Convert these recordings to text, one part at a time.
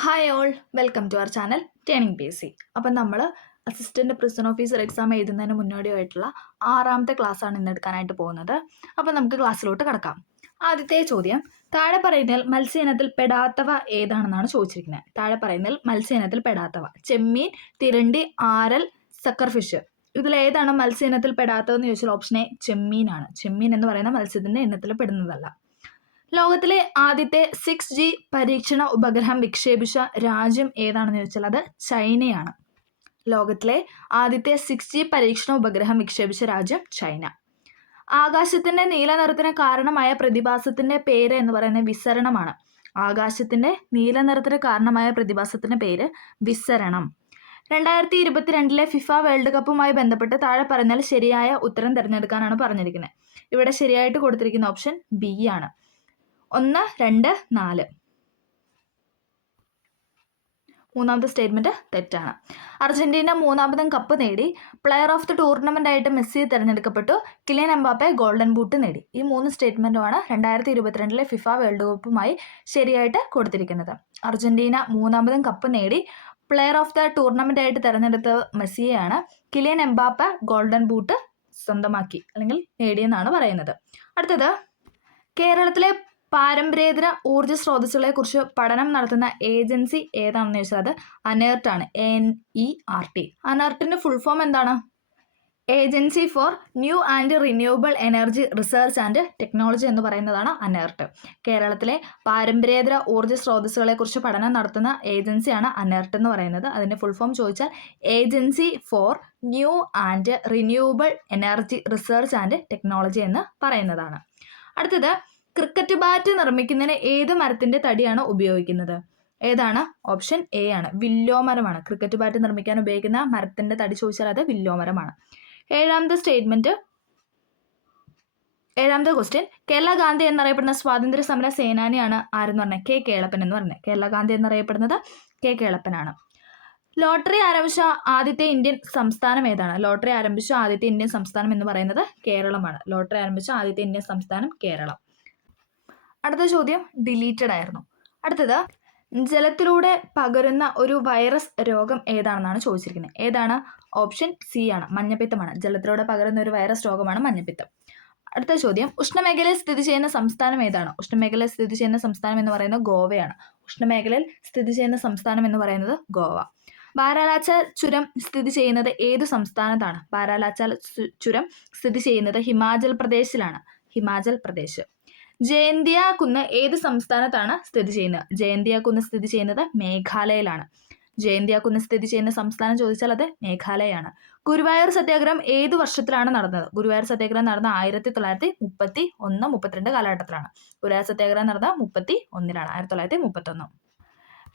Hi all, welcome to our channel turning ബേസി. അപ്പം നമ്മൾ അസിസ്റ്റൻ്റ് പ്രിസൺ ഓഫീസർ എക്സാം എഴുതുന്നതിന് മുന്നോടിയായിട്ടുള്ള 6ാമത്തെ ക്ലാസ്സാണ് ഇന്ന് എടുക്കാനായിട്ട് പോകുന്നത്. അപ്പം നമുക്ക് ക്ലാസ്സിലോട്ട് കിടക്കാം. ആദ്യത്തെ ചോദ്യം, താഴെ പറയുന്നതിൽ മത്സ്യയിനത്തിൽ പെടാത്തവ ഏതാണെന്നാണ് ചോദിച്ചിരിക്കുന്നത്. താഴെ പറയുന്നതിൽ മത്സ്യയിനത്തിൽ പെടാത്തവ: ചെമ്മീൻ, തിരണ്ടി, ആരൽ, സക്കർ ഫിഷ്. ഇതിലേതാണ് മത്സ്യയിനത്തിൽ പെടാത്തതെന്ന് ചോദിച്ചാൽ ഓപ്ഷൻ എ ചെമ്മീനാണ്. ചെമ്മീൻ എന്ന് പറയുന്ന മത്സ്യത്തിൻ്റെ ഇനത്തിൽ പെടുന്നതല്ല. ലോകത്തിലെ ആദ്യത്തെ 6G പരീക്ഷണ ഉപഗ്രഹം വിക്ഷേപിച്ച രാജ്യം ഏതാണെന്ന് ചോദിച്ചാൽ അത് ചൈനയാണ്. ലോകത്തിലെ ആദ്യത്തെ 6G പരീക്ഷണ ഉപഗ്രഹം വിക്ഷേപിച്ച രാജ്യം ചൈന. ആകാശത്തിന്റെ നീല നിറത്തിന് കാരണമായ പ്രതിഭാസത്തിന്റെ പേര് എന്ന് പറയുന്നത് വിസരണമാണ്. ആകാശത്തിന്റെ നീല നിറത്തിന് കാരണമായ പ്രതിഭാസത്തിന്റെ പേര് വിസരണം. 2022 ഫിഫ വേൾഡ് കപ്പുമായി ബന്ധപ്പെട്ട് താഴെ പറഞ്ഞാൽ ശരിയായ ഉത്തരം തിരഞ്ഞെടുക്കാനാണ് പറഞ്ഞിരിക്കുന്നത്. ഇവിടെ ശരിയായിട്ട് കൊടുത്തിരിക്കുന്ന ഓപ്ഷൻ ബി ആണ്. 1, 2, 4. മൂന്നാമത്തെ സ്റ്റേറ്റ്മെന്റ് തെറ്റാണ്. അർജന്റീന 3ാമതും കപ്പ് നേടി. പ്ലെയർ ഓഫ് ദി ടൂർണമെന്റ് ആയിട്ട് മെസ്സി തിരഞ്ഞെടുക്കപ്പെട്ടു. കിലിയൻ എംബാപ്പെ ഗോൾഡൻ ബൂട്ട് നേടി. ഈ 3 സ്റ്റേറ്റ്മെന്റുമാണ് 2022 ഫിഫ വേൾഡ് കപ്പുമായി ശരിയായിട്ട് കൊടുത്തിരിക്കുന്നത്. അർജന്റീന 3ാമതും കപ്പ് നേടി. പ്ലെയർ ഓഫ് ദ ടൂർണമെന്റ് ആയിട്ട് തിരഞ്ഞെടുത്ത മെസ്സിയെയാണ്. കിലിയൻ എംബാപ്പെ ഗോൾഡൻ ബൂട്ട് സ്വന്തമാക്കി അല്ലെങ്കിൽ നേടിയെന്നാണ് പറയുന്നത്. അടുത്തത്, കേരളത്തിലെ പാരമ്പര്യേതര ഊർജ്ജ സ്രോതസ്സുകളെ കുറിച്ച് പഠനം നടത്തുന്ന ഏജൻസി ഏതാണെന്ന് ചോദിച്ചാൽ അത് അനേർട്ട് ആണ്. NERT. അനേർട്ടിന്റെ ഫുൾ ഫോം എന്താണ്? Agency for new and renewable energy research and technology എന്ന് പറയുന്നതാണ് അനേർട്ട്. കേരളത്തിലെ പാരമ്പര്യേതര ഊർജ്ജ സ്രോതസ്സുകളെ കുറിച്ച് പഠനം നടത്തുന്ന ഏജൻസിയാണ് അനേർട്ട് എന്ന് പറയുന്നത്. അതിന്റെ ഫുൾ ഫോം ചോദിച്ചാൽ agency for new and renewable energy research and technology എന്ന് പറയുന്നതാണ്. അടുത്തത്, ക്രിക്കറ്റ് ബാറ്റ് നിർമ്മിക്കുന്നതിന് ഏത് മരത്തിന്റെ തടിയാണ് ഉപയോഗിക്കുന്നത്? ഏതാണ്? ഓപ്ഷൻ എ ആണ്, വില്ലോ മരമാണ്. ക്രിക്കറ്റ് ബാറ്റ് നിർമ്മിക്കാൻ ഉപയോഗിക്കുന്ന മരത്തിന്റെ തടി ചോദിച്ചാൽ അത് വില്ലോ മരമാണ്. ഏഴാമത്തെ ക്വസ്റ്റ്യൻ, കേരള ഗാന്ധി എന്നറിയപ്പെടുന്ന സ്വാതന്ത്ര്യ സമര സേനാനിയാണ് ആരെന്ന് പറഞ്ഞത്? കെ കേളപ്പൻ എന്ന് പറഞ്ഞത്. കേരള ഗാന്ധി എന്നറിയപ്പെടുന്നത് കെ കേളപ്പനാണ്. ലോട്ടറി ആരംഭിച്ച ആദ്യത്തെ ഇന്ത്യൻ സംസ്ഥാനം ഏതാണ്? ലോട്ടറി ആരംഭിച്ച ആദ്യത്തെ ഇന്ത്യൻ സംസ്ഥാനം എന്ന് പറയുന്നത് കേരളമാണ്. ലോട്ടറി ആരംഭിച്ച ആദ്യത്തെ ഇന്ത്യൻ സംസ്ഥാനം കേരളം. അടുത്ത ചോദ്യം ഡിലീറ്റഡ് ആയിരുന്നു. അടുത്തത്, ജലത്തിലൂടെ പകരുന്ന ഒരു വൈറസ് രോഗം ഏതാണെന്നാണ് ചോദിച്ചിരിക്കുന്നത്. ഏതാണ്? ഓപ്ഷൻ സി ആണ്, മഞ്ഞപ്പിത്തമാണ്. ജലത്തിലൂടെ പകരുന്ന ഒരു വൈറസ് രോഗമാണ് മഞ്ഞപ്പിത്തം. അടുത്ത ചോദ്യം, ഉഷ്ണമേഖലയിൽ സ്ഥിതി ചെയ്യുന്ന സംസ്ഥാനം ഏതാണ്? ഉഷ്ണമേഖലയിൽ സ്ഥിതി ചെയ്യുന്ന സംസ്ഥാനം എന്ന് പറയുന്നത് ഗോവയാണ്. ഉഷ്ണമേഖലയിൽ സ്ഥിതി ചെയ്യുന്ന സംസ്ഥാനം എന്ന് പറയുന്നത് ഗോവ. ബാരാലാച്ചാൽ ചുരം സ്ഥിതി ചെയ്യുന്നത് ഏതു സംസ്ഥാനത്താണ്? ബാരാലാച്ചാൽ ചുരം സ്ഥിതി ചെയ്യുന്നത് ഹിമാചൽ പ്രദേശിലാണ്. ഹിമാചൽ പ്രദേശ്. ജയന്തിയ കുന്ന് ഏത് സംസ്ഥാനത്താണ് സ്ഥിതി ചെയ്യുന്നത്? ജയന്തിയ കുന്ന് സ്ഥിതി ചെയ്യുന്നത് മേഘാലയയിലാണ്. ജയന്തിയ കുന്ന് സ്ഥിതി ചെയ്യുന്ന സംസ്ഥാനം ചോദിച്ചാൽ അത് മേഘാലയയാണ്. ഗുരുവായൂർ സത്യാഗ്രഹം ഏത് വർഷത്തിലാണ് നടന്നത്? ഗുരുവായൂർ സത്യാഗ്രഹം നടന്ന 1931, 32 കാലഘട്ടത്തിലാണ്. ഗുരുവായൂർ സത്യാഗ്രഹം നടന്ന 31-ലാണ്, 1931.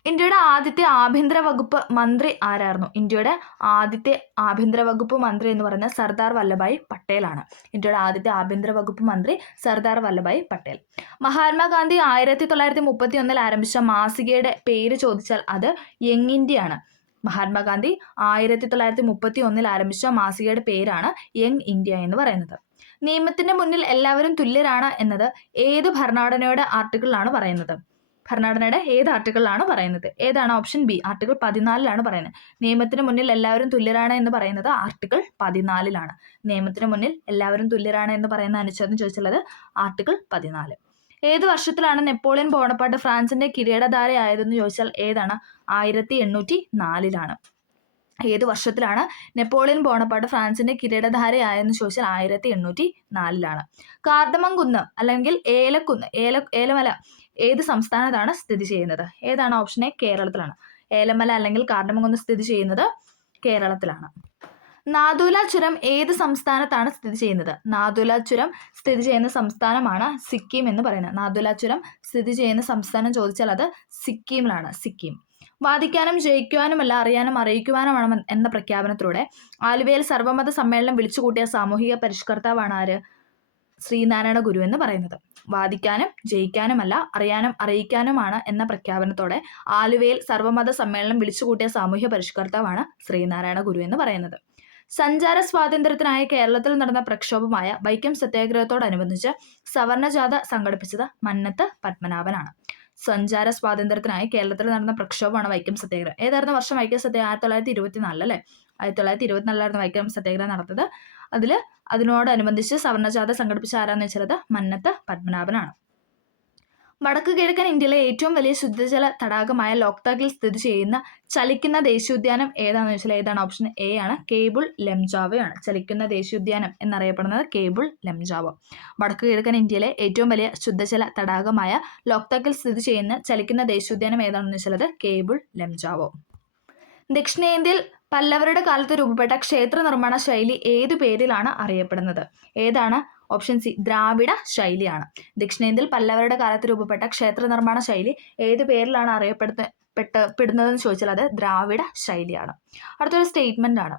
ഇന്ത്യയുടെ ആദ്യത്തെ ആഭ്യന്തര വകുപ്പ് മന്ത്രി ആരായിരുന്നു? ഇന്ത്യയുടെ ആദ്യത്തെ ആഭ്യന്തര വകുപ്പ് മന്ത്രി എന്ന് പറയുന്നത് സർദാർ വല്ലഭായ് പട്ടേലാണ്. ഇന്ത്യയുടെ ആദ്യത്തെ ആഭ്യന്തര വകുപ്പ് മന്ത്രി സർദാർ വല്ലഭായ് പട്ടേൽ. മഹാത്മാഗാന്ധി 1931 ആരംഭിച്ച മാസികയുടെ പേര് ചോദിച്ചാൽ അത് യങ് ഇന്ത്യ ആണ്. മഹാത്മാഗാന്ധി 1931 ആരംഭിച്ച മാസികയുടെ പേരാണ് യങ് ഇന്ത്യ എന്ന് പറയുന്നത്. നിയമത്തിന്റെ മുന്നിൽ എല്ലാവരും തുല്യരാണ് എന്നത് ഏത് ഭരണഘടനയുടെ ആർട്ടിക്കിളിലാണ് പറയുന്നത്? ഭരണഘടനയുടെ ഏത് ആർട്ടിക്കിളിലാണ് പറയുന്നത്? ഏതാണ്? ഓപ്ഷൻ ബി, ആർട്ടിക്കിൾ 14-ലാണ് പറയുന്നത്. നിയമത്തിന് മുന്നിൽ എല്ലാവരും തുല്യരാണ് എന്ന് പറയുന്നത് ആർട്ടിക്കിൾ 14-ലാണ്. നിയമത്തിന് മുന്നിൽ എല്ലാവരും തുല്യരാണ് എന്ന് പറയുന്ന അനുച്ഛേദം ചോദിച്ചുള്ളത് ആർട്ടിക്കിൾ 14. ഏത് വർഷത്തിലാണ് നെപ്പോളിയൻ ബോണപ്പാർട്ട് ഫ്രാൻസിന്റെ കിരീടധാരയായതെന്ന് ചോദിച്ചാൽ ഏതാണ്? 1804-ലാണ്. ഏത് വർഷത്തിലാണ് നെപ്പോളിയൻ ബോണപ്പാർട്ട് ഫ്രാൻസിന്റെ കിരീടധാരയായെന്ന് ചോദിച്ചാൽ 1804-ലാണ്. കാർഡമം കുന്ന് അല്ലെങ്കിൽ ഏലമല ഏത് സംസ്ഥാനത്താണ് സ്ഥിതി ചെയ്യുന്നത്? ഏതാണ്? ഓപ്ഷൻ എ, കേരളത്തിലാണ്. ഏലമല അല്ലെങ്കിൽ കാർഡമം കുന്ന് സ്ഥിതി ചെയ്യുന്നത് കേരളത്തിലാണ്. നാഥുല ചുരം ഏത് സംസ്ഥാനത്താണ് സ്ഥിതി ചെയ്യുന്നത്? നാഥുല ചുരം സ്ഥിതി ചെയ്യുന്ന സംസ്ഥാനമാണ് സിക്കിം എന്ന് പറയുന്നത്. നാഥുല ചുരം സ്ഥിതി ചെയ്യുന്ന സംസ്ഥാനം ചോദിച്ചാൽ അത് സിക്കിമിലാണ്. സിക്കിം. വാദിക്കാനും ജയിക്കുവാനുമല്ല, അറിയാനും അറിയിക്കുവാനുമാണ് എന്ന പ്രഖ്യാപനത്തിലൂടെ ആലുവയിൽ സർവ്വമത സമ്മേളനം വിളിച്ചുകൂട്ടിയ സാമൂഹിക പരിഷ്കർത്താവാണ് ആര്? ശ്രീനാരായണ ഗുരു എന്ന് പറയുന്നത്. വാദിക്കാനും ജയിക്കാനുമല്ല, അറിയാനും അറിയിക്കാനുമാണ് എന്ന പ്രഖ്യാപനത്തോടെ ആലുവയിൽ സർവ്വമത സമ്മേളനം വിളിച്ചുകൂട്ടിയ സാമൂഹ്യ പരിഷ്കർത്താവാണ് ശ്രീനാരായണ ഗുരു എന്ന് പറയുന്നത്. സഞ്ചാര സ്വാതന്ത്ര്യത്തിനായി കേരളത്തിൽ നടന്ന പ്രക്ഷോഭമായ വൈക്കം സത്യാഗ്രഹത്തോടനുബന്ധിച്ച് സവർണജാഥ സംഘടിപ്പിച്ചത് മന്നത്ത് പത്മനാഭനാണ്. സഞ്ചാര സ്വാതന്ത്ര്യത്തിനായി കേരളത്തിൽ നടന്ന പ്രക്ഷോഭമാണ് വൈക്കം സത്യാഗ്രഹം. ഏതായിരുന്നു വർഷം വൈക്കം സത്യാഗ്രഹം? 1924 അല്ലേ? 1924 വൈക്കം സത്യാഗ്രഹം നടന്നത്. അതിനോടനുബന്ധിച്ച് സവർണജാഥ സംഘടിപ്പിച്ച ആരാന്ന് വെച്ചാൽ അത് മന്നത്ത് പത്മനാഭനാണ്. വടക്ക് കിഴക്കൻ ഇന്ത്യയിലെ ഏറ്റവും വലിയ ശുദ്ധജല തടാകമായ ലോക്താക്കിൽ സ്ഥിതി ചെയ്യുന്ന ചലിക്കുന്ന ദേശീയോദ്യാനം ഏതാണെന്ന് വെച്ചാൽ ഏതാണ്? ഓപ്ഷൻ എ ആണ്, കേബിൾ ലംജാവോയാണ്. ചലിക്കുന്ന ദേശീയോദ്യാനം എന്നറിയപ്പെടുന്നത് കേബിൾ ലംജാവോ. വടക്ക് കിഴക്കൻ ഇന്ത്യയിലെ ഏറ്റവും വലിയ ശുദ്ധജല തടാകമായ ലോക്താക്കിൽ സ്ഥിതി ചെയ്യുന്ന ചലിക്കുന്ന ദേശീയോദ്യാനം ഏതാണെന്ന് വെച്ചാൽ അത് കേബിൾ ലംജാവോ. ദക്ഷിണേന്ത്യയിൽ പല്ലവരുടെ കാലത്ത് രൂപപ്പെട്ട ക്ഷേത്ര നിർമ്മാണ ശൈലി ഏതു പേരിലാണ് അറിയപ്പെടുന്നത്? ഏതാണ്? ഓപ്ഷൻ സി, ദ്രാവിഡ ശൈലിയാണ്. ദക്ഷിണേന്ത്യയിൽ പല്ലവരുടെ കാലത്ത് രൂപപ്പെട്ട ക്ഷേത്ര നിർമ്മാണ ശൈലി ഏതു പേരിലാണ് അറിയപ്പെടുന്നതെന്ന് ചോദിച്ചാൽ അത് ദ്രാവിഡ ശൈലിയാണ്. അടുത്തൊരു സ്റ്റേറ്റ്മെന്റ് ആണ്.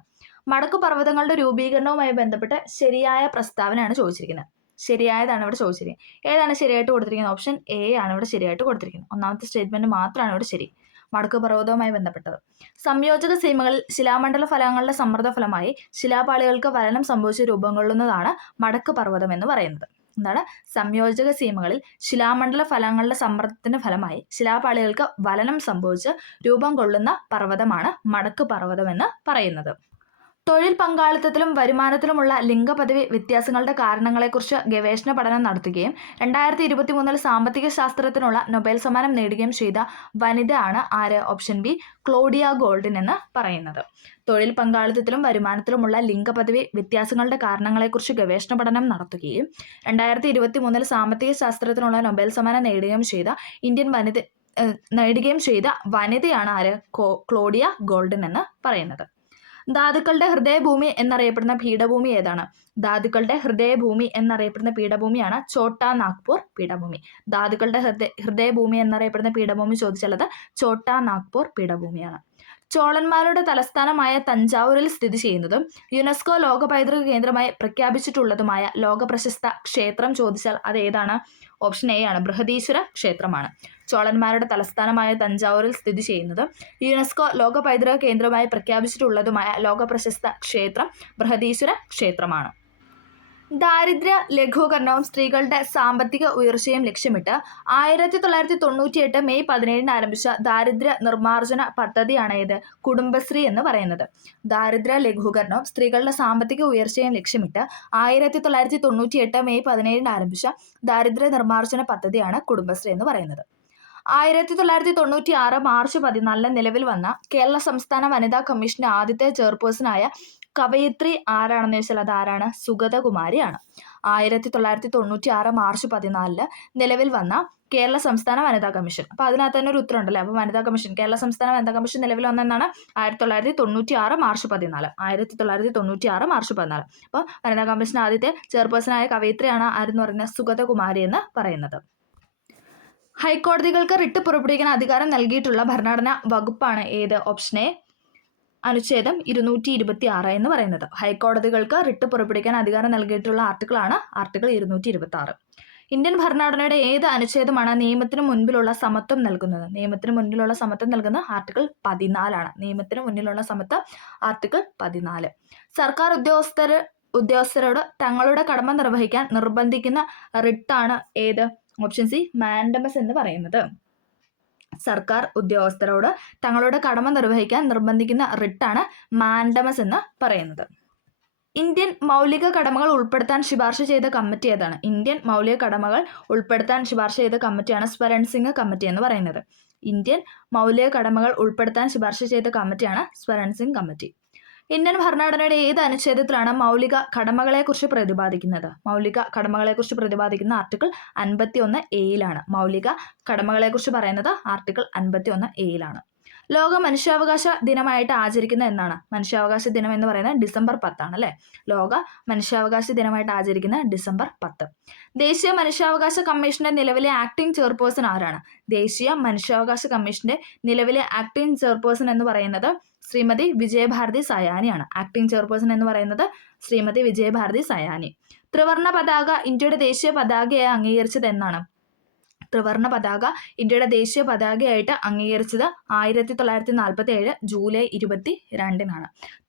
മടക്കു പർവ്വതങ്ങളുടെ രൂപീകരണവുമായി ബന്ധപ്പെട്ട് ശരിയായ പ്രസ്താവനയാണ് ചോദിച്ചിരിക്കുന്നത്. ശരിയായതാണ് ഇവിടെ ചോദിച്ചിരിക്കുന്നത്. ഏതാണ് ശരിയായിട്ട് കൊടുത്തിരിക്കുന്നത്? ഓപ്ഷൻ എ ആണ് ഇവിടെ ശരിയായിട്ട് കൊടുത്തിരിക്കുന്നത്. ഒന്നാമത്തെ സ്റ്റേറ്റ്മെന്റ് മാത്രമാണ് ഇവിടെ ശരി. വടക്കു പർവ്വതവുമായി ബന്ധപ്പെട്ടത്. സംയോജക സീമകളിൽ ശിലാമണ്ഡല ഫലങ്ങളുടെ സമ്മർദ്ദ ഫലമായി ശിലാപാളികൾക്ക് വലനം സംഭവിച്ച് രൂപം കൊള്ളുന്നതാണ് മടക്ക് പർവ്വതം എന്ന് പറയുന്നത്. എന്താണ്? സംയോജക സീമകളിൽ ശിലാമണ്ഡല ഫലങ്ങളുടെ സമ്മർദ്ദത്തിന്റെ ഫലമായി ശിലാപാളികൾക്ക് വലനം സംഭവിച്ച് രൂപം കൊള്ളുന്ന പർവ്വതമാണ് മടക്ക് പർവ്വതം എന്ന് പറയുന്നത്. തൊഴിൽ പങ്കാളിത്തത്തിലും വരുമാനത്തിലുമുള്ള ലിംഗപദവി വ്യത്യാസങ്ങളുടെ കാരണങ്ങളെക്കുറിച്ച് ഗവേഷണ പഠനം നടത്തുകയും 2023 സാമ്പത്തിക ശാസ്ത്രത്തിനുള്ള നൊബേൽ സമ്മാനം നേടുകയും ചെയ്ത വനിത ആണ് ആര്? ഓപ്ഷൻ ബി, ക്ലോഡിയ ഗോൾഡിൻ എന്ന് പറയുന്നത്. തൊഴിൽ പങ്കാളിത്തത്തിലും വരുമാനത്തിലുമുള്ള ലിംഗപദവി വ്യത്യാസങ്ങളുടെ കാരണങ്ങളെക്കുറിച്ച് ഗവേഷണ പഠനം നടത്തുകയും 2023 സാമ്പത്തിക ശാസ്ത്രത്തിനുള്ള നൊബേൽ സമ്മാനം നേടുകയും ചെയ്ത വനിതയാണ് ആര്? ക്ലോഡിയ ഗോൾഡിൻ എന്ന് പറയുന്നത്. ധാതുക്കളുടെ ഹൃദയഭൂമി എന്നറിയപ്പെടുന്ന പീഠഭൂമി ഏതാണ്? ധാതുക്കളുടെ ഹൃദയഭൂമി എന്നറിയപ്പെടുന്ന പീഠഭൂമിയാണ് ഛോട്ടാ നാഗ്പൂർ പീഠഭൂമി. ധാതുക്കളുടെ ഹൃദയഭൂമി എന്നറിയപ്പെടുന്ന പീഠഭൂമി ചോദിച്ചാൽ അത് ഛോട്ടാ നാഗ്പൂർ പീഠഭൂമിയാണ്. ചോളന്മാരുടെ തലസ്ഥാനമായ തഞ്ചാവൂരിൽ സ്ഥിതി ചെയ്യുന്നതും യുനെസ്കോ ലോക പൈതൃക കേന്ദ്രമായി പ്രഖ്യാപിച്ചിട്ടുള്ളതുമായ ലോകപ്രശസ്ത ക്ഷേത്രം ചോദിച്ചാൽ അത് ഏതാണ്? ഓപ്ഷൻ എ ആണ്, ബൃഹദീശ്വര ക്ഷേത്രമാണ്. ചോളന്മാരുടെ തലസ്ഥാനമായ തഞ്ചാവൂരിൽ സ്ഥിതി ചെയ്യുന്നതും യുനെസ്കോ ലോക പൈതൃക കേന്ദ്രമായി പ്രഖ്യാപിച്ചിട്ടുള്ളതുമായ ലോകപ്രശസ്ത ക്ഷേത്രം ബൃഹദീശ്വര ക്ഷേത്രമാണ്. ദാരിദ്ര്യ ലഘൂകരണവും സ്ത്രീകളുടെ സാമ്പത്തിക ഉയർച്ചയും ലക്ഷ്യമിട്ട് 1998 മെയ് 17 ആരംഭിച്ച ദാരിദ്ര്യ നിർമ്മാർജ്ജന പദ്ധതിയാണ് ഏത്? കുടുംബശ്രീ എന്ന് പറയുന്നത്. ദാരിദ്ര്യ ലഘൂകരണവും സ്ത്രീകളുടെ സാമ്പത്തിക ഉയർച്ചയും ലക്ഷ്യമിട്ട് 1998 മെയ് 17 ആരംഭിച്ച ദാരിദ്ര്യ നിർമ്മാർജ്ജന പദ്ധതിയാണ് കുടുംബശ്രീ എന്ന് പറയുന്നത്. 1996 മാർച്ച് 14 നിലവിൽ വന്ന കേരള സംസ്ഥാന വനിതാ കമ്മീഷന്റെ ആദ്യത്തെ ചെയർപേഴ്സണായ കവയിത്രി ആരാണെന്ന് ചോദിച്ചാൽ അത് ആരാണ്? സുഗതകുമാരിയാണ്. 1996 മാർച്ച് 14 നിലവിൽ വന്ന കേരള സംസ്ഥാന വനിതാ കമ്മീഷൻ. അപ്പോൾ അതിനകത്ത് തന്നെ ഒരു ഉത്തരം ഉണ്ടല്ലേ. അപ്പോൾ വനിതാ കമ്മീഷൻ, കേരള സംസ്ഥാന വനിതാ കമ്മീഷൻ നിലവിൽ വന്നെന്നാണ് 1996 മാർച്ച് 14. 1996 മാർച്ച് 14. അപ്പോൾ വനിതാ കമ്മീഷൻ ആദ്യത്തെ ചെയർപേഴ്സണായ കവയിത്രിയാണ് ആരെന്ന് പറയുന്നത്? സുഗതകുമാരി എന്ന് പറയുന്നത്. ഹൈക്കോടതികൾക്ക് റിട്ട് പുറപ്പെടുവിക്കാൻ അധികാരം നൽകിയിട്ടുള്ള ഭരണഘടനാ വകുപ്പാണ് ഏത്? ഓപ്ഷൻ എ, അനുച്ഛേദം 226 എന്ന് പറയുന്നത്. ഹൈക്കോടതികൾക്ക് റിട്ട് പുറപ്പെടുവിക്കാൻ അധികാരം നൽകിയിട്ടുള്ള ആർട്ടിക്കിളാണ് ആർട്ടിക്കിൾ 226. ഇന്ത്യൻ ഭരണഘടനയുടെ ഏത് അനുച്ഛേദമാണ് നിയമത്തിന് മുൻപിലുള്ള സമത്വം നൽകുന്നത്? നിയമത്തിന് മുൻപിലുള്ള സമത്വം നൽകുന്ന ആർട്ടിക്കിൾ 14 ആണ്. നിയമത്തിന് മുന്നിലുള്ള സമത്വം ആർട്ടിക്കിൾ 14. സർക്കാർ ഉദ്യോഗസ്ഥരോട് തങ്ങളുടെ കടമ നിർവഹിക്കാൻ നിർബന്ധിക്കുന്ന റിട്ടാണ് ഏത്? ഓപ്ഷൻ സി, മാൻഡമസ് എന്ന് പറയുന്നത്. സർക്കാർ ഉദ്യോഗസ്ഥരോട് തങ്ങളുടെ കടമ നിർവഹിക്കാൻ നിർബന്ധിക്കുന്ന റിട്ടാണ് മാൻഡമസ് എന്ന് പറയുന്നത്. ഇന്ത്യൻ മൗലിക കടമകൾ ഉൾപ്പെടുത്താൻ ശുപാർശ ചെയ്ത കമ്മിറ്റി ഏതാണ്? ഇന്ത്യൻ മൗലിക കടമകൾ ഉൾപ്പെടുത്താൻ ശുപാർശ ചെയ്ത കമ്മിറ്റിയാണ് സ്വരൺ സിംഗ് കമ്മിറ്റി എന്ന് പറയുന്നത്. ഇന്ത്യൻ മൗലിക കടമകൾ ഉൾപ്പെടുത്താൻ ശുപാർശ ചെയ്ത കമ്മിറ്റിയാണ് സ്വരൺ സിംഗ് കമ്മിറ്റി. ഇന്ത്യൻ ഭരണഘടനയുടെ ഏത് അനുച്ഛേദത്തിലാണ് മൗലിക കടമകളെക്കുറിച്ച് പ്രതിപാദിക്കുന്നത്? മൗലിക കടമകളെക്കുറിച്ച് പ്രതിപാദിക്കുന്ന ആർട്ടിക്കിൾ 51A മൗലിക കടമകളെക്കുറിച്ച് പറയുന്നത് ആർട്ടിക്കിൾ 51A. ലോക മനുഷ്യാവകാശ ദിനമായിട്ട് ആചരിക്കുന്ന എന്നാണ്? മനുഷ്യാവകാശ ദിനം എന്ന് പറയുന്നത് ഡിസംബർ 10 അല്ലേ. ലോക മനുഷ്യാവകാശ ദിനമായിട്ട് ആചരിക്കുന്ന ഡിസംബർ 10. ദേശീയ മനുഷ്യാവകാശ കമ്മീഷന്റെ നിലവിലെ ആക്ടിംഗ് ചെയർപേഴ്സൺ ആരാണ്? ദേശീയ മനുഷ്യാവകാശ കമ്മീഷന്റെ നിലവിലെ ആക്ടിംഗ് ചെയർപേഴ്സൺ എന്ന് പറയുന്നത് ശ്രീമതി വിജയഭാരതി സയാനിയാണ്. ആക്ടിംഗ് ചെയർപേഴ്സൺ എന്ന് പറയുന്നത് ശ്രീമതി വിജയഭാരതി സയാനി. ത്രിവർണ്ണ പതാക ഇന്ത്യയുടെ ദേശീയ പതാകയായി അംഗീകരിച്ചത് എന്നാണ്? ത്രിവർണ്ണ പതാക ഇന്ത്യയുടെ ദേശീയ പതാകയായിട്ട് അംഗീകരിച്ചത് 1947 ജൂലൈ 22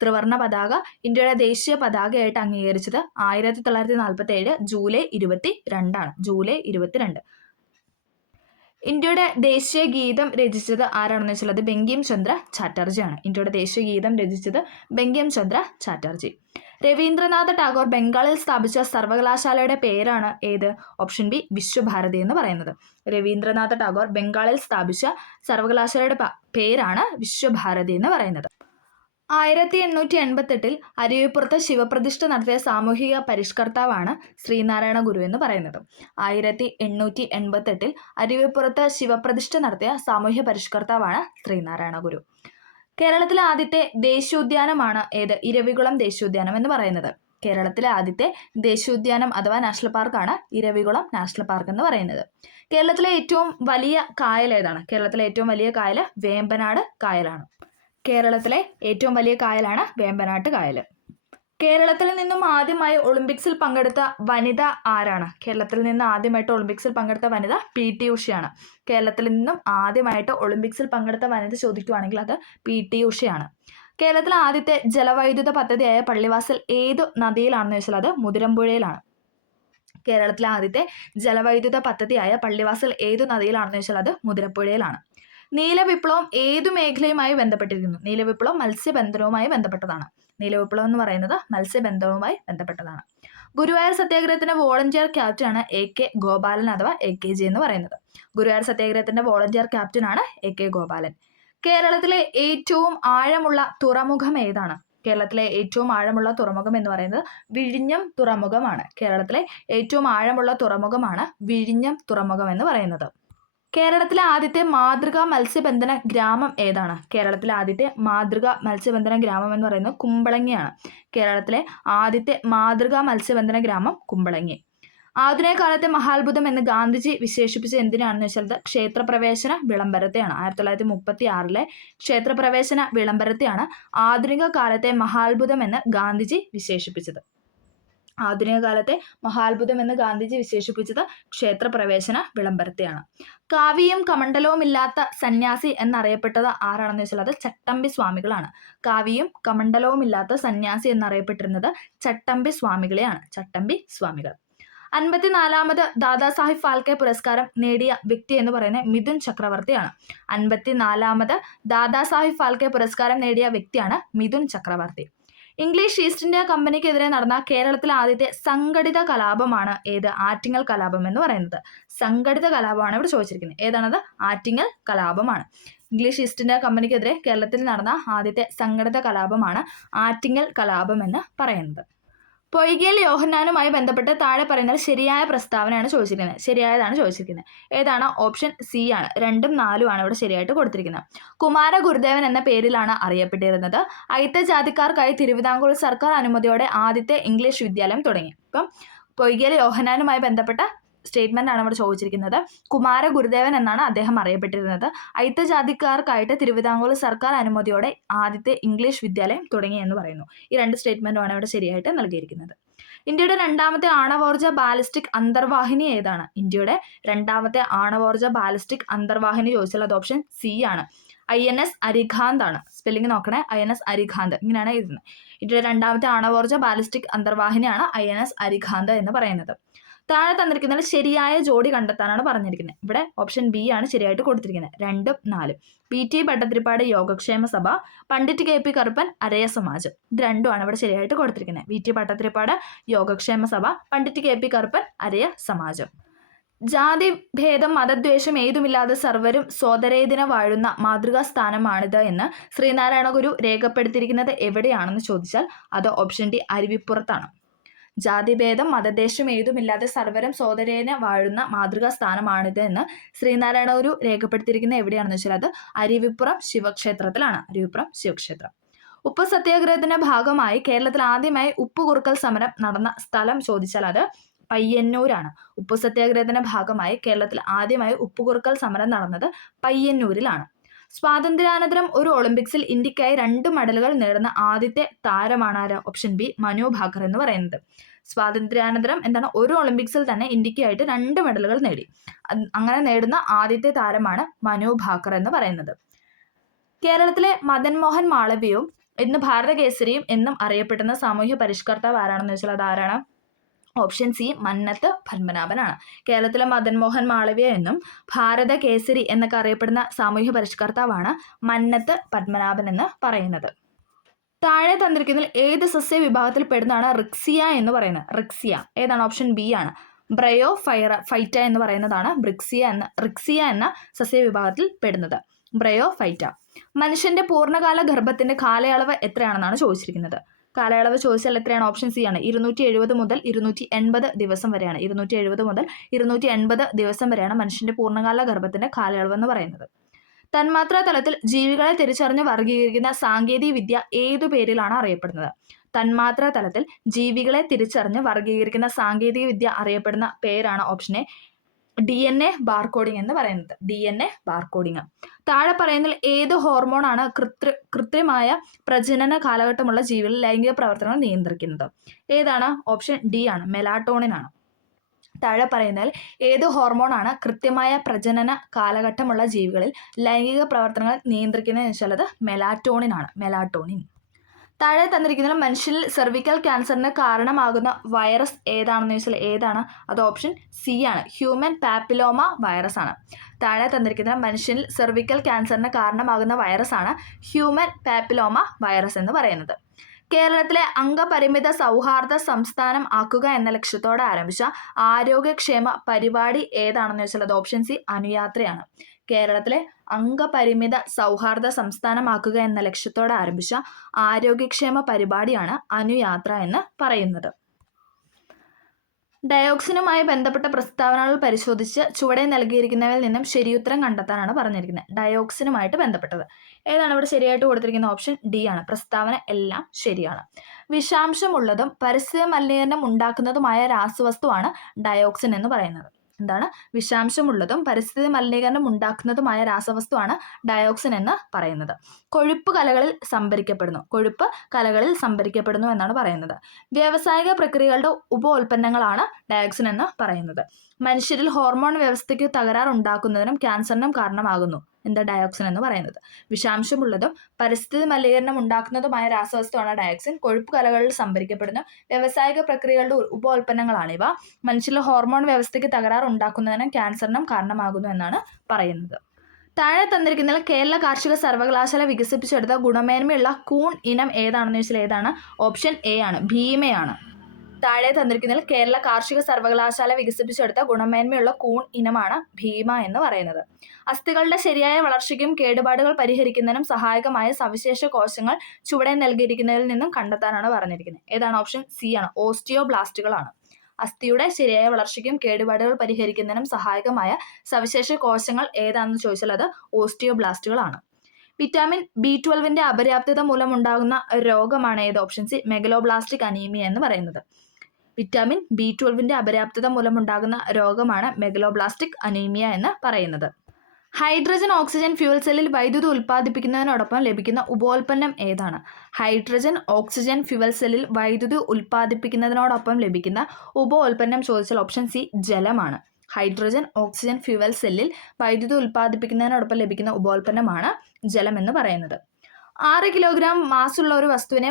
ത്രിവർണ്ണ പതാക ഇന്ത്യയുടെ ദേശീയ പതാകയായിട്ട് അംഗീകരിച്ചത് 1947 ജൂലൈ 22 ജൂലൈ 22. ഇന്ത്യയുടെ ദേശീയ ഗീതം രചിച്ചത് ആരാണെന്ന് വെച്ചാൽ അത് ബങ്കിം ചന്ദ്ര ചാറ്റർജിയാണ്. ഇന്ത്യയുടെ ദേശീയ ഗീതം രചിച്ചത് ബങ്കിം ചന്ദ്ര ചാറ്റർജി. രവീന്ദ്രനാഥ ടാഗോർ ബംഗാളിൽ സ്ഥാപിച്ച സർവകലാശാലയുടെ പേരാണ് ഏത്? ഓപ്ഷൻ ബി വിശ്വഭാരതി എന്ന് പറയുന്നത്. രവീന്ദ്രനാഥ ടാഗോർ ബംഗാളിൽ സ്ഥാപിച്ച സർവകലാശാലയുടെ പേരാണ് വിശ്വഭാരതി എന്ന് പറയുന്നത്. 1888 അരുവിപ്പുറത്ത് ശിവപ്രതിഷ്ഠ നടത്തിയ സാമൂഹിക പരിഷ്കർത്താവാണ് ശ്രീനാരായണ ഗുരു എന്ന് പറയുന്നത്. 1888 അരുവിപ്പുറത്ത് ശിവപ്രതിഷ്ഠ നടത്തിയ സാമൂഹ്യ പരിഷ്കർത്താവാണ് ശ്രീനാരായണ ഗുരു. കേരളത്തിലെ ആദ്യത്തെ ദേശീയോദ്യാനമാണ് ഏത്? ഇരവികുളം ദേശീയോദ്യാനം എന്ന് പറയുന്നത്. കേരളത്തിലെ ആദ്യത്തെ ദേശീയോദ്യാനം അഥവാ നാഷണൽ പാർക്കാണ് ഇരവികുളം നാഷണൽ പാർക്ക് എന്ന് പറയുന്നത്. കേരളത്തിലെ ഏറ്റവും വലിയ കായൽ ഏതാണ്? കേരളത്തിലെ ഏറ്റവും വലിയ കായൽ വേമ്പനാട് കായലാണ്. കേരളത്തിലെ ഏറ്റവും വലിയ കായലാണ് വേമ്പനാട്ട് കായൽ. കേരളത്തിൽ നിന്നും ആദ്യമായി ഒളിമ്പിക്സിൽ പങ്കെടുത്ത വനിത ആരാണ്? കേരളത്തിൽ നിന്ന് ആദ്യമായിട്ട് ഒളിമ്പിക്സിൽ പങ്കെടുത്ത വനിത PT ഉഷയാണ്. കേരളത്തിൽ നിന്നും ആദ്യമായിട്ട് ഒളിമ്പിക്സിൽ പങ്കെടുത്ത വനിത ചോദിക്കുകയാണെങ്കിൽ അത് PT ഉഷയാണ്. കേരളത്തിലെ ആദ്യത്തെ ജലവൈദ്യുത പദ്ധതിയായ പള്ളിവാസൽ ഏത് നദിയിലാണെന്ന് ചോദിച്ചാൽ അത് മുതിരമ്പുഴയിലാണ്. കേരളത്തിലെ ആദ്യത്തെ ജലവൈദ്യുത പദ്ധതിയായ പള്ളിവാസൽ ഏതു നദിയിലാണെന്ന് ചോദിച്ചാൽ അത് മുതിരപ്പുഴയിലാണ്. നീലവിപ്ലവം ഏതു മേഖലയുമായി ബന്ധപ്പെട്ടിരിക്കുന്നു? നീലവിപ്ലവം മത്സ്യബന്ധനവുമായി ബന്ധപ്പെട്ടതാണ്. നീലവിപ്ലവം എന്ന് പറയുന്നത് മത്സ്യബന്ധനവുമായി ബന്ധപ്പെട്ടതാണ്. ഗുരുവായൂർ സത്യാഗ്രഹത്തിന്റെ വോളണ്ടിയർ ക്യാപ്റ്റനാണ് AK ഗോപാലൻ അഥവാ AKG എന്ന് പറയുന്നത്. ഗുരുവായൂർ സത്യാഗ്രഹത്തിന്റെ വോളണ്ടിയർ ക്യാപ്റ്റനാണ് AK ഗോപാലൻ. കേരളത്തിലെ ഏറ്റവും ആഴമുള്ള തുറമുഖം ഏതാണ്? കേരളത്തിലെ ഏറ്റവും ആഴമുള്ള തുറമുഖം എന്ന് പറയുന്നത് വിഴിഞ്ഞം തുറമുഖമാണ്. കേരളത്തിലെ ഏറ്റവും ആഴമുള്ള തുറമുഖമാണ് വിഴിഞ്ഞം തുറമുഖം എന്ന് പറയുന്നത്. കേരളത്തിലെ ആദ്യത്തെ മാതൃകാ മത്സ്യബന്ധന ഗ്രാമം ഏതാണ്? കേരളത്തിലെ ആദ്യത്തെ മാതൃകാ മത്സ്യബന്ധന ഗ്രാമം എന്ന് പറയുന്നത് കുമ്പളങ്ങിയാണ്. കേരളത്തിലെ ആദ്യത്തെ മാതൃകാ മത്സ്യബന്ധന ഗ്രാമം കുമ്പളങ്ങി. ആധുനിക കാലത്തെ മഹാത്ഭുതം എന്ന് ഗാന്ധിജി വിശേഷിപ്പിച്ചത് എന്തിനാണെന്ന് വെച്ചാൽ ക്ഷേത്രപ്രവേശന വിളംബരത്തെയാണ്. 1936 ക്ഷേത്രപ്രവേശന വിളംബരത്തെയാണ് ആധുനിക കാലത്തെ മഹാത്ഭുതം എന്ന് ഗാന്ധിജി വിശേഷിപ്പിച്ചത്. ആധുനിക കാലത്തെ മഹാത്ഭുതം എന്ന് ഗാന്ധിജി വിശേഷിപ്പിച്ചത് ക്ഷേത്രപ്രവേശന വിളംബരത്തെയാണ്. കാവിയും കമണ്ഡലവും ഇല്ലാത്ത സന്യാസി എന്നറിയപ്പെട്ടത് ആരാണെന്ന് വെച്ചാൽ അത് ചട്ടമ്പി സ്വാമികളാണ്. കാവിയും കമണ്ഡലവും ഇല്ലാത്ത സന്യാസി എന്നറിയപ്പെട്ടിരുന്നത് ചട്ടമ്പി സ്വാമികളെയാണ്. ചട്ടമ്പി സ്വാമികൾ. 54ാമത് ദാദാസാഹിബ് ഫാൽക്കെ പുരസ്കാരം നേടിയ വ്യക്തി എന്ന് പറയുന്നത് മിഥുൻ ചക്രവർത്തിയാണ്. 54ാമത് ദാദാസാഹിബ് ഫാൽക്കെ പുരസ്കാരം നേടിയ വ്യക്തിയാണ് മിഥുൻ ചക്രവർത്തി. ഇംഗ്ലീഷ് ഈസ്റ്റ് ഇന്ത്യ കമ്പനിക്കെതിരെ നടന്ന കേരളത്തിലെ ആദ്യത്തെ സംഘടിത കലാപമാണ് ഏത്? ആറ്റിങ്ങൽ കലാപം എന്ന് പറയുന്നത്. സംഘടിത കലാപമാണ് ഇവിടെ ചോദിച്ചിരിക്കുന്നത്. ഏതാണത്? ആറ്റിങ്ങൽ കലാപമാണ്. ഇംഗ്ലീഷ് ഈസ്റ്റ് ഇന്ത്യ കമ്പനിക്കെതിരെ കേരളത്തിൽ നടന്ന ആദ്യത്തെ സംഘടിത കലാപമാണ് ആറ്റിങ്ങൽ കലാപം എന്ന് പറയുന്നത്. പൊയ്കയിൽ യോഹന്നാനുമായി ബന്ധപ്പെട്ട് താഴെ പറയുന്നത് ശരിയായ പ്രസ്താവനയാണ് ചോദിച്ചിരിക്കുന്നത്. ശരിയായതാണ് ചോദിച്ചിരിക്കുന്നത്. ഏതാണ്? ഓപ്ഷൻ C ആണ്. 2ഉം 4ഉം ആണ് ഇവിടെ ശരിയായിട്ട് കൊടുത്തിരിക്കുന്നത്. കുമാര ഗുരുദേവൻ എന്ന പേരിലാണ് അറിയപ്പെട്ടിരുന്നത്. അയിത്ത ജാതിക്കാർക്കായി തിരുവിതാംകൂർ സർക്കാർ അനുമതിയോടെ ആദ്യത്തെ ഇംഗ്ലീഷ് വിദ്യാലയം തുടങ്ങി. ഇപ്പം പൊയ്കയിൽ യോഹന്നാനുമായി ബന്ധപ്പെട്ട സ്റ്റേറ്റ്മെന്റ് ആണ് ഇവിടെ ചോദിച്ചിരിക്കുന്നത്. കുമാര ഗുരുദേവൻ എന്നാണ് അദ്ദേഹം അറിയപ്പെട്ടിരുന്നത്. അയിത്ത ജാതിക്കാർക്കായിട്ട് തിരുവിതാംകൂർ സർക്കാർ അനുമതിയോടെ ആദ്യത്തെ ഇംഗ്ലീഷ് വിദ്യാലയം തുടങ്ങി എന്ന് പറയുന്നു. ഈ 2 സ്റ്റേറ്റ്മെന്റുമാണ് ഇവിടെ ശരിയായിട്ട് നൽകിയിരിക്കുന്നത്. ഇന്ത്യയുടെ രണ്ടാമത്തെ ആണവോർജ ബാലിസ്റ്റിക് അന്തർവാഹിനി ഏതാണ്? ഇന്ത്യയുടെ രണ്ടാമത്തെ ആണവോർജ ബാലിസ്റ്റിക് അന്തർവാഹിനി ചോദിച്ചാൽ അത് ഓപ്ഷൻ C ആണ്. INS അരിഖാന്ത് ആണ്. സ്പെല്ലിംഗ് നോക്കണേ. INS അരിഖാന്ത് ഇങ്ങനെയാണ് എഴുതുന്നത്. ഇന്ത്യയുടെ രണ്ടാമത്തെ ആണവോർജ ബാലിസ്റ്റിക് അന്തർവാഹിനിയാണ് INS അരിഖാന്ത് എന്ന് പറയുന്നത്. താഴെ തന്നിരിക്കുന്നതിൽ ശരിയായ ജോഡി കണ്ടെത്താനാണ് പറഞ്ഞിരിക്കുന്നത്. ഇവിടെ ഓപ്ഷൻ B ആണ് ശരിയായിട്ട് കൊടുത്തിരിക്കുന്നത്. 2ഉം 4ഉം. PT ഭട്ടതിരിപ്പാട് യോഗക്ഷേമ സഭ, പണ്ഡിറ്റ് KP കറുപ്പൻ അരയ സമാജം. ഇത് 2ഉം ആണ് ഇവിടെ ശരിയായിട്ട് കൊടുത്തിരിക്കുന്നത്. PT ഭട്ടതിരിപ്പാട് യോഗക്ഷേമ സഭ, പണ്ഡിറ്റ് KP കറുപ്പൻ അരയ സമാജം. ജാതി ഭേദം മതദ്വേഷം ഏതുമില്ലാതെ സർവരും സോദരേതിന വാഴുന്ന മാതൃകാ സ്ഥാനമാണിത് എന്ന് ശ്രീനാരായണ ഗുരു രേഖപ്പെടുത്തിയിരിക്കുന്നത് എവിടെയാണെന്ന് ചോദിച്ചാൽ അത് ഓപ്ഷൻ D അരുവിപ്പുറത്താണ്. ജാതിഭേദം മതദേശം ഏതുമില്ലാതെ സർവരും സോദരേന വാഴുന്ന മാതൃകാ സ്ഥാനമാണിത് എന്ന് ശ്രീനാരായണ ഗുരു രേഖപ്പെടുത്തിയിരിക്കുന്നത് എവിടെയാണെന്ന് വെച്ചാൽ അത് അരുവിപ്പുറം ശിവക്ഷേത്രത്തിലാണ്. അരുവിപ്പുറം ശിവക്ഷേത്രം. ഉപ്പ് സത്യാഗ്രഹത്തിന്റെ ഭാഗമായി കേരളത്തിൽ ആദ്യമായി ഉപ്പ് കുറുക്കൽ സമരം നടന്ന സ്ഥലം ചോദിച്ചാൽ അത് പയ്യന്നൂരാണ്. ഉപ്പ് സത്യാഗ്രഹത്തിന്റെ ഭാഗമായി കേരളത്തിൽ ആദ്യമായി ഉപ്പ് കുറുക്കൽ സമരം നടന്നത് പയ്യന്നൂരിലാണ്. സ്വാതന്ത്ര്യാനന്തരം ഒരു ഒളിമ്പിക്സിൽ ഇന്ത്യക്കായി 2 മെഡലുകൾ നേടുന്ന ആദ്യത്തെ താരമാണ് ആര്? ഓപ്ഷൻ B മനു ഭാക്കർ എന്ന് പറയുന്നത്. സ്വാതന്ത്ര്യാനന്തരം എന്താണ് ഒരു ഒളിമ്പിക്സിൽ തന്നെ ഇന്ത്യക്കായിട്ട് 2 മെഡലുകൾ നേടി. അങ്ങനെ നേടുന്ന ആദ്യത്തെ താരമാണ് മനു ഭാക്കർ എന്ന് പറയുന്നത്. കേരളത്തിലെ മദൻ മോഹൻ മാളവ്യയും ഇന്ന് ഭാരതകേസരിയും എന്നും അറിയപ്പെടുന്ന സാമൂഹ്യ പരിഷ്കർത്താവ് ആരാണെന്ന് വെച്ചാൽ അത് ആരാണ്? ഓപ്ഷൻ സി മന്നത്ത് പത്മനാഭനാണ്. കേരളത്തിലെ മദൻ മോഹൻ മാളവ്യ എന്നും ഭാരത കേസരി എന്നൊക്കെ അറിയപ്പെടുന്ന സാമൂഹ്യ പരിഷ്കർത്താവാണ് മന്നത്ത് പത്മനാഭൻ എന്ന് പറയുന്നത്. താഴെ തന്നിരിക്കുന്നതിൽ ഏത് സസ്യ വിഭാഗത്തിൽ പെടുന്നതാണ് റിക്സിയ എന്ന് പറയുന്നത്? റിക്സിയ ഏതാണ്? ഓപ്ഷൻ ബി ആണ്. ബ്രയോ ഫൈറ്റ എന്ന് പറയുന്നതാണ് റിക്സിയ എന്ന സസ്യവിഭാഗത്തിൽ പെടുന്നത്. ബ്രയോ ഫൈറ്റ. മനുഷ്യന്റെ പൂർണ്ണകാല ഗർഭത്തിന്റെ കാലയളവ് എത്രയാണെന്നാണ് ചോദിച്ചിരിക്കുന്നത്. കാലയളവ് ചോദിച്ചാൽ എത്രയാണ്? ഓപ്ഷൻ സി ആണ്. 270 മുതൽ 280 ദിവസം വരെയാണ്. 270 മുതൽ 280 ദിവസം വരെയാണ് മനുഷ്യന്റെ പൂർണ്ണകാല ഗർഭത്തിന്റെ കാലയളവ് എന്ന് പറയുന്നത്. തന്മാത്രാ തലത്തിൽ ജീവികളെ തിരിച്ചറിഞ്ഞ് വർഗീകരിക്കുന്ന സാങ്കേതിക വിദ്യ ഏതു പേരിലാണ് അറിയപ്പെടുന്നത്? തന്മാത്രാ തലത്തിൽ ജീവികളെ തിരിച്ചറിഞ്ഞ് വർഗീകരിക്കുന്ന സാങ്കേതിക വിദ്യ അറിയപ്പെടുന്ന പേരാണ് ഓപ്ഷൻ എ DNA ബാർകോഡിംഗ് എന്ന് പറയുന്നത്. DNA barcoding. താഴെ പറയുന്നതിൽ ഏത് ഹോർമോണാണ് കൃത്രിമമായ പ്രജനന കാലഘട്ടമുള്ള ജീവികളിൽ ലൈംഗിക പ്രവർത്തനങ്ങൾ നിയന്ത്രിക്കുന്നത്? ഏതാണ്? ഓപ്ഷൻ ഡി ആണ്. മെലാട്ടോണിൻ ആണ്. താഴെ പറയുന്നതിൽ ഏത് ഹോർമോണാണ് കൃത്യമായ പ്രജനന കാലഘട്ടമുള്ള ജീവികളിൽ ലൈംഗിക പ്രവർത്തനങ്ങൾ നിയന്ത്രിക്കുന്നതെന്ന് വെച്ചാൽ അത് മെലാറ്റോണിൻ ആണ്. മെലാറ്റോണിൻ. താഴെ തന്നിരിക്കുന്നതിൽ മനുഷ്യരിൽ സെർവിക്കൽ ക്യാൻസറിന് കാരണമാകുന്ന വൈറസ് ഏതാണെന്ന് ചോദിച്ചാൽ ഏതാണ്? അത് ഓപ്ഷൻ സി ആണ്. ഹ്യൂമൻ പാപ്പിലോമ വൈറസ് ആണ്. താഴെ തന്നിരിക്കുന്നതിൽ മനുഷ്യരിൽ സെർവിക്കൽ ക്യാൻസറിന് കാരണമാകുന്ന വൈറസ് ആണ് ഹ്യൂമൻ പാപ്പിലോമ വൈറസ് എന്ന് പറയുന്നത്. കേരളത്തിലെ അംഗപരിമിത സൗഹാർദ്ദ സംസ്ഥാനം ആക്കുക എന്ന ലക്ഷ്യത്തോടെ ആരംഭിച്ച ആരോഗ്യക്ഷേമ പരിപാടി ഏതാണെന്ന് വെച്ചാൽ അത് ഓപ്ഷൻ സി അനുയാത്രയാണ്. കേരളത്തിലെ അംഗപരിമിത സൗഹാർദ്ദ സംസ്ഥാനമാക്കുക എന്ന ലക്ഷ്യത്തോടെ ആരംഭിച്ച ആരോഗ്യക്ഷേമ പരിപാടിയാണ് അനുയാത്ര എന്ന് പറയുന്നത്. ഡയോക്സിനുമായി ബന്ധപ്പെട്ട പ്രസ്താവനകൾ പരിശോധിച്ച് ചുവടെ നൽകിയിരിക്കുന്നവയിൽ നിന്നും ശരിയുത്തരം കണ്ടെത്താനാണ് പറഞ്ഞിരിക്കുന്നത്. ഡയോക്സിനുമായിട്ട് ബന്ധപ്പെട്ടത് ഏതാണ് ഇവിടെ ശരിയായിട്ട് കൊടുത്തിരിക്കുന്ന? ഓപ്ഷൻ ഡി ആണ്. പ്രസ്താവന എല്ലാം ശരിയാണ്. വിഷാംശമുള്ളതും പരിസ്ഥിതി മലിനീകരണം ഉണ്ടാക്കുന്നതുമായ രാസവസ്തുവാണ് ഡയോക്സിൻ എന്ന് പറയുന്നത്. എന്താണ്? വിഷാംശമുള്ളതും പരിസ്ഥിതി മലിനീകരണം ഉണ്ടാക്കുന്നതുമായ രാസവസ്തുവാണ് ഡയോക്സിൻ എന്ന് പറയുന്നത്. കൊഴുപ്പ് കലകളിൽ സംഭരിക്കപ്പെടുന്നു എന്നാണ് പറയുന്നത്. വ്യാവസായിക പ്രക്രിയകളുടെ ഉപോൽപ്പന്നങ്ങളാണ് ഡയോക്സിൻ എന്ന് പറയുന്നത്. മനുഷ്യരിൽ ഹോർമോൺ വ്യവസ്ഥയ്ക്ക് തകരാറുണ്ടാക്കുന്നതിനും ക്യാൻസറിനും കാരണമാകുന്നു ഡയോക്സിൻ എന്ന് പറയുന്നത്. വിഷാംശമുള്ളതും പരിസ്ഥിതി മലിനീകരണം ഉണ്ടാക്കുന്നതുമായ രാസവസ്തുവാണ് ഡയോക്സിൻ. കൊഴുപ്പ് കലകളിൽ സംഭരിക്കപ്പെടുന്ന വ്യാവസായിക പ്രക്രിയകളുടെ ഉപോൽപ്പന്നങ്ങളാണിവ. മനുഷ്യരിൽ ഹോർമോൺ വ്യവസ്ഥയ്ക്ക് തകരാറുണ്ടാക്കുന്നതിനും ക്യാൻസറിനും കാരണമാകുന്നു എന്നാണ് പറയുന്നത്. താഴെ തന്നിരിക്കുന്നതിൽ കേരള കാർഷിക സർവകലാശാല വികസിപ്പിച്ചെടുത്ത ഗുണമേന്മയുള്ള കൂൺ ഇനം ഏതാണെന്ന് ചോദിച്ചാൽ ഏതാണ്? ഓപ്ഷൻ എ ആണ്. ഭീമയാണ്. താഴെ തന്നിരിക്കുന്നതിൽ കേരള കാർഷിക സർവകലാശാല വികസിപ്പിച്ചെടുത്ത ഗുണമേന്മയുള്ള കൂൺ ഇനമാണ് ഭീമ എന്ന് പറയുന്നത്. അസ്ഥികളുടെ ശരിയായ വളർച്ചയ്ക്കും കേടുപാടുകൾ പരിഹരിക്കുന്നതിനും സഹായകമായ സവിശേഷ കോശങ്ങൾ ചുവടെ നൽകിയിരിക്കുന്നതിൽ നിന്നും കണ്ടെത്താനാണ് പറഞ്ഞിരിക്കുന്നത്. ഏതാണ്? ഓപ്ഷൻ സി ആണ്. ഓസ്റ്റിയോബ്ലാസ്റ്റുകളാണ്. അസ്ഥിയുടെ ശരിയായ വളർച്ചയ്ക്കും കേടുപാടുകൾ പരിഹരിക്കുന്നതിനും സഹായകമായ സവിശേഷ കോശങ്ങൾ ഏതാണെന്ന് ചോദിച്ചാൽ അത് ഓസ്റ്റിയോബ്ലാസ്റ്റുകളാണ്. വിറ്റാമിൻ B12 അപര്യാപ്തത മൂലമുണ്ടാകുന്ന രോഗമാണ് ഏത്? ഓപ്ഷൻ സി മെഗലോബ്ലാസ്റ്റിക് അനീമിയ എന്ന് പറയുന്നത്. വിറ്റാമിൻ B12 അപര്യാപ്തത മൂലമുണ്ടാകുന്ന രോഗമാണ് മെഗലോബ്ലാസ്റ്റിക് അനീമിയ എന്ന് പറയുന്നത്. ഹൈഡ്രജൻ ഓക്സിജൻ ഫ്യൂവൽ സെല്ലിൽ വൈദ്യുതി ഉൽപ്പാദിപ്പിക്കുന്നതിനോടൊപ്പം ലഭിക്കുന്ന ഉപോൽപ്പന്നം ഏതാണ്? ഹൈഡ്രജൻ ഓക്സിജൻ ഫ്യൂവൽ സെല്ലിൽ വൈദ്യുതി ഉൽപ്പാദിപ്പിക്കുന്നതിനോടൊപ്പം ലഭിക്കുന്ന ഉപോൽപ്പന്നം ചോദിച്ചാൽ ഓപ്ഷൻ സി ജലമാണ്. ഹൈഡ്രജൻ ഓക്സിജൻ ഫ്യൂവൽ സെല്ലിൽ വൈദ്യുതി ഉൽപ്പാദിപ്പിക്കുന്നതിനോടൊപ്പം ലഭിക്കുന്ന ഉപോൽപ്പന്നമാണ് ജലം എന്ന് പറയുന്നത്. 6 കിലോഗ്രാം മാസുള്ള ഒരു വസ്തുവിനെ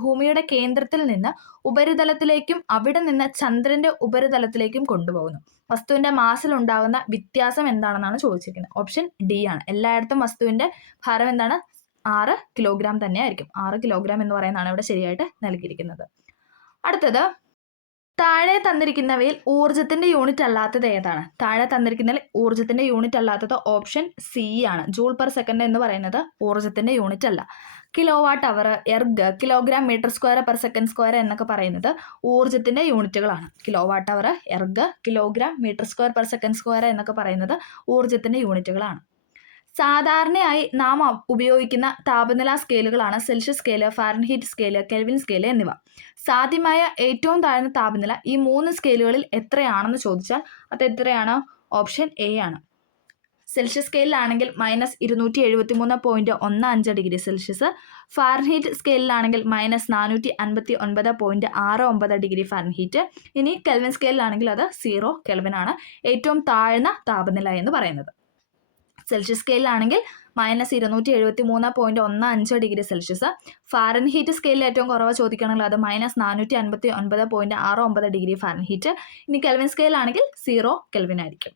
ഭൂമിയുടെ കേന്ദ്രത്തിൽ നിന്ന് ഉപരിതലത്തിലേക്കും അവിടെ നിന്ന് ചന്ദ്രന്റെ ഉപരിതലത്തിലേക്കും കൊണ്ടുപോകുന്നു. വസ്തുവിന്റെ മാസിൽ ഉണ്ടാകുന്ന വ്യത്യാസം എന്താണെന്നാണ് ചോദിച്ചിരിക്കുന്നത്. ഓപ്ഷൻ ഡി ആണ്. എല്ലായിടത്തും വസ്തുവിന്റെ ഭാരം എന്താണ്? 6 കിലോഗ്രാം തന്നെയായിരിക്കും. 6 കിലോഗ്രാം എന്ന് പറയുന്നതാണ് ഇവിടെ ശരിയായിട്ട് നൽകിയിരിക്കുന്നത്. അടുത്തത്, താഴെ തന്നിരിക്കുന്നവയിൽ ഊർജത്തിന്റെ യൂണിറ്റ് അല്ലാത്തത് ഏതാണ്? താഴെ തന്നിരിക്കുന്നതിൽ ഊർജത്തിന്റെ യൂണിറ്റ് അല്ലാത്തത് ഓപ്ഷൻ സി ആണ്. ജൂൾ പെർ സെക്കൻഡ് എന്ന് പറയുന്നത് ഊർജത്തിന്റെ യൂണിറ്റ് അല്ല. Kilowatt hour, erg, kilogram metre square per second square എന്നൊക്കെ പറയുന്നത് ഊർജത്തിന്റെ യൂണിറ്റുകളാണ്. Kilowatt hour, erg, kilogram metre square per second square എന്നൊക്കെ പറയുന്നത് ഊർജത്തിന്റെ യൂണിറ്റുകളാണ്. സാധാരണയായി നാം ഉപയോഗിക്കുന്ന താപനില സ്കെയിലുകളാണ് Celsius scale, Fahrenheit scale, Kelvin scale എന്നിവ. സാധ്യമായ ഏറ്റവും താഴ്ന്ന താപനില ഈ 3 സ്കെയിലുകളിൽ എത്രയാണെന്ന് ചോദിച്ചാൽ അത് എത്രയാണ്? ഓപ്ഷൻ എ ആണ്. സെൽഷ്യസ് സ്കെയിലാണെങ്കിൽ -273.15 ഡിഗ്രി സെൽഷ്യസ്, ഫാരൻഹീറ്റ് സ്കെയിലാണെങ്കിൽ -459.69 ഡിഗ്രി ഫാരൻഹീറ്റ്. ഇനി കെൽവിൻ സ്കെയിലാണെങ്കിൽ അത് 0 കെൽവിൻ ആണ് ഏറ്റവും താഴ്ന്ന താപനില എന്ന് പറയുന്നത്. സെൽഷ്യസ് സ്കെയിലാണെങ്കിൽ -273.15 ഡിഗ്രി സെൽഷ്യസ്. ഫാരൻഹീറ്റ് സ്കെയിലിൽ ഏറ്റവും കുറവ് ചോദിക്കുകയാണെങ്കിൽ അത് -459.69 ഡിഗ്രി ഫാരൻഹീറ്റ്. ഇനി കെൽവിൻ സ്കെയിലാണെങ്കിൽ 0 കെൽവിൻ ആയിരിക്കും.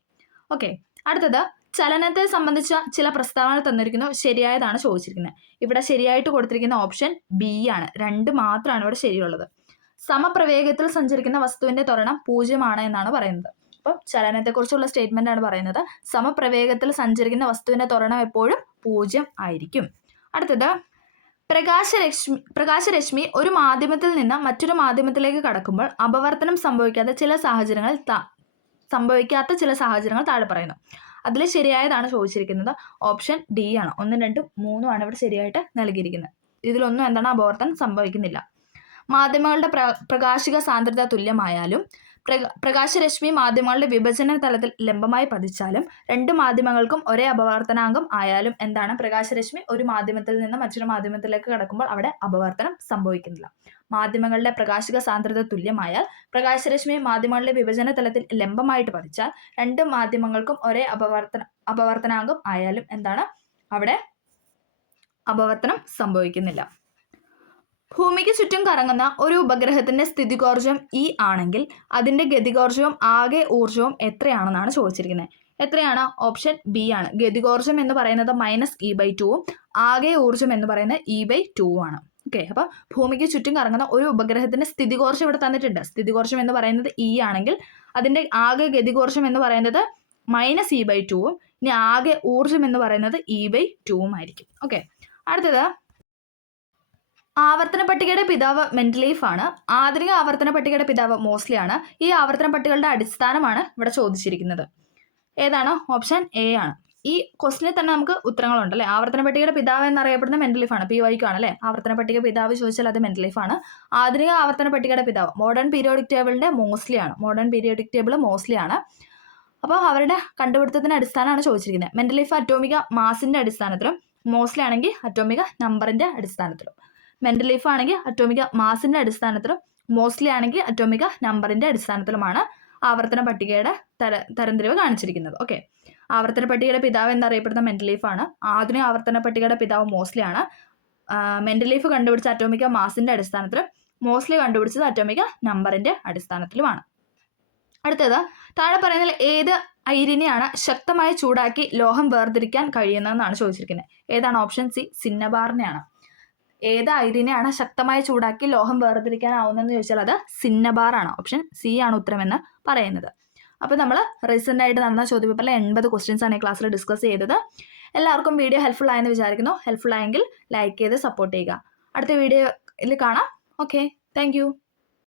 ഓക്കെ, അടുത്തത് ചലനത്തെ സംബന്ധിച്ച ചില പ്രസ്താവനകൾ തന്നിരിക്കുന്നു. ശരിയായതാണ് ചോദിച്ചിരിക്കുന്നത്. ഇവിടെ ശരിയായിട്ട് കൊടുത്തിരിക്കുന്ന ഓപ്ഷൻ ബി ആണ്. 2 മാത്രമാണ് ഇവിടെ ശരിയുള്ളത്. സമപ്രവേഗത്തിൽ സഞ്ചരിക്കുന്ന വസ്തുവിന്റെ ത്വരണം 0 എന്നാണ് പറയുന്നത്. അപ്പം ചലനത്തെക്കുറിച്ചുള്ള സ്റ്റേറ്റ്മെന്റ് ആണ് പറയുന്നത്. സമപ്രവേഗത്തിൽ സഞ്ചരിക്കുന്ന വസ്തുവിന്റെ ത്വരണം എപ്പോഴും 0 ആയിരിക്കും. അടുത്തത് പ്രകാശരശ്മി ഒരു മാധ്യമത്തിൽ നിന്ന് മറ്റൊരു മാധ്യമത്തിലേക്ക് കടക്കുമ്പോൾ അപവർത്തനം സംഭവിക്കാത്ത ചില സാഹചര്യങ്ങൾ താഴെ പറയുന്നു. അതിൽ ശരിയായതാണ് ചോദിച്ചിരിക്കുന്നത്. ഓപ്ഷൻ ഡി ആണ്. 1, 2, 3 ആണ് ഇവിടെ ശരിയായിട്ട് നൽകിയിരിക്കുന്നത്. ഇതിലൊന്നും എന്താണ് അപവർത്തനം സംഭവിക്കുന്നില്ല. മാധ്യമങ്ങളുടെ പ്രകാശിക സാന്ദ്രത തുല്യമായാലും പ്രകാശരശ്മി മാധ്യമങ്ങളുടെ വിഭജന തലത്തിൽ ലംബമായി പതിച്ചാലും 2 മാധ്യമങ്ങൾക്കും ഒരേ അപവർത്തനാങ്കം ആയാലും എന്താണ് പ്രകാശരശ്മി ഒരു മാധ്യമത്തിൽ നിന്ന് മറ്റൊരു മാധ്യമത്തിലേക്ക് കടക്കുമ്പോൾ അവിടെ അപവർത്തനം സംഭവിക്കുന്നില്ല. മാധ്യമങ്ങളുടെ പ്രകാശിക സാന്ദ്രത തുല്യമായാൽ പ്രകാശരശ്മി മാധ്യമങ്ങളുടെ വിഭജന തലത്തിൽ ലംബമായിട്ട് പതിച്ചാൽ 2 മാധ്യമങ്ങൾക്കും ഒരേ അപവർത്തനാങ്കം ആയാലും എന്താണ് അവിടെ അപവർത്തനം സംഭവിക്കുന്നില്ല. ഭൂമിക്ക് ചുറ്റും കറങ്ങുന്ന ഒരു ഉപഗ്രഹത്തിന്റെ സ്ഥിതികോർജം E ആണെങ്കിൽ അതിന്റെ ഗതികോർജവും ആകെ ഊർജവും എത്രയാണെന്നാണ് ചോദിച്ചിരിക്കുന്നത്. എത്രയാണ്? ഓപ്ഷൻ ബി ആണ്. ഗതികോർജം എന്ന് പറയുന്നത് -E/2ഉം ആകെ ഊർജം എന്ന് പറയുന്നത് E/2ഉം ആണ്. ഓക്കെ, അപ്പോൾ ഭൂമിക്ക് ചുറ്റും കറങ്ങുന്ന ഒരു ഉപഗ്രഹത്തിന്റെ സ്ഥിതികോർജം ഇവിടെ തന്നിട്ടുണ്ട്. സ്ഥിതികോർജം എന്ന് പറയുന്നത് E ആണെങ്കിൽ അതിന്റെ ആകെ ഗതികോർജം എന്ന് പറയുന്നത് -E/2ഉം ഇനി ആകെ ഊർജം എന്ന് പറയുന്നത് E/2ഉം ആയിരിക്കും. ഓക്കെ, അടുത്തത് ആവർത്തന പട്ടികയുടെ പിതാവ് മെൻഡലീഫ് ആണ്. ആധുനിക ആവർത്തന പട്ടികയുടെ പിതാവ് മോസ്ലി ആണ്. ഈ ആവർത്തന പട്ടികകളുടെ അടിസ്ഥാനമാണ് ഇവിടെ ചോദിച്ചിരിക്കുന്നത്. ഏതാണ്? ഓപ്ഷൻ എ ആണ്. ഈ ക്വസ്റ്റിനിൽ തന്നെ നമുക്ക് ഉത്തരങ്ങളുണ്ട് അല്ലേ. ആവർത്തന പട്ടികയുടെ പിതാവ് എന്നറിയപ്പെടുന്ന മെൻഡലീഫ് ആണ്. PYQ ആണ് അല്ലേ. ആവർത്തന പട്ടിക പിതാവ് ചോദിച്ചാൽ അത് മെൻഡലീഫ് ആണ്. ആധുനിക ആവർത്തന പട്ടികയുടെ പിതാവ് മോഡേൺ പീരിയോഡിക് ടേബിളിന്റെ മോസ്ലി ആണ്. മോഡേൺ പീരിയോഡിക് ടേബിൾ മോസ്ലി ആണ്. അപ്പോൾ അവരുടെ കണ്ടുപിടുത്തത്തിന്റെ അടിസ്ഥാനമാണ് ചോദിച്ചിരിക്കുന്നത്. മെൻഡലീഫ് അറ്റോമിക മാസിന്റെ അടിസ്ഥാനത്തിലും മോസ്ലി ആണെങ്കിൽ അറ്റോമിക നമ്പറിന്റെ അടിസ്ഥാനത്തിലും. മെൻഡലീഫ് ആണെങ്കിൽ അറ്റോമിക മാസിന്റെ അടിസ്ഥാനത്തിലും മോസ്ലി ആണെങ്കിൽ അറ്റോമിക നമ്പറിന്റെ അടിസ്ഥാനത്തിലുമാണ് ആവർത്തന പട്ടികയുടെ തരംതിരിവ് കാണിച്ചിരിക്കുന്നത്. ഓക്കെ, ആവർത്തന പട്ടികയുടെ പിതാവ് എന്നറിയപ്പെടുന്ന മെൻഡലീഫ് ആണ്. ആധുനിക ആവർത്തന പട്ടികയുടെ പിതാവ് മോസ്ലി ആണ്. മെൻഡലീഫ് കണ്ടുപിടിച്ച അറ്റോമിക മാസിന്റെ അടിസ്ഥാനത്തിലും മോസ്ലി കണ്ടുപിടിച്ചത് അറ്റോമിക നമ്പറിന്റെ അടിസ്ഥാനത്തിലുമാണ്. അടുത്തത് താഴെ പറയുന്നതിൽ ഏത് അയിരിനെയാണ് ശക്തമായി ചൂടാക്കി ലോഹം വേർതിരിക്കാൻ കഴിയുന്നതെന്നാണ് ചോദിച്ചിരിക്കുന്നത്. ഏതാണ്? ഓപ്ഷൻ സി സിന്നബാറിനെയാണ്. ഏത് അയിരിനെയാണ് ശക്തമായി ചൂടാക്കി ലോഹം വേർതിരിക്കാനാവുന്നതെന്ന് ചോദിച്ചാൽ അത് സിന്നബാറാണ്. ഓപ്ഷൻ സി ആണ് ഉത്തരമെന്ന് പറയുന്നത്. അപ്പോൾ നമ്മൾ റീസെൻ്റ് ആയിട്ട് നടന്ന ചോദ്യപേപ്പറിലെ 80 ക്വസ്റ്റ്യൻസ് ആണ് ഈ ക്ലാസ്സിൽ ഡിസ്കസ് ചെയ്തത്. എല്ലാവർക്കും വീഡിയോ ഹെൽപ്ഫുൾ ആയെന്ന് വിചാരിക്കുന്നു. ഹെൽപ്ഫുൾ ആയെങ്കിൽ ലൈക്ക് ചെയ്ത് സപ്പോർട്ട് ചെയ്യുക. അടുത്ത വീഡിയോയിൽ കാണാം. Okay, thank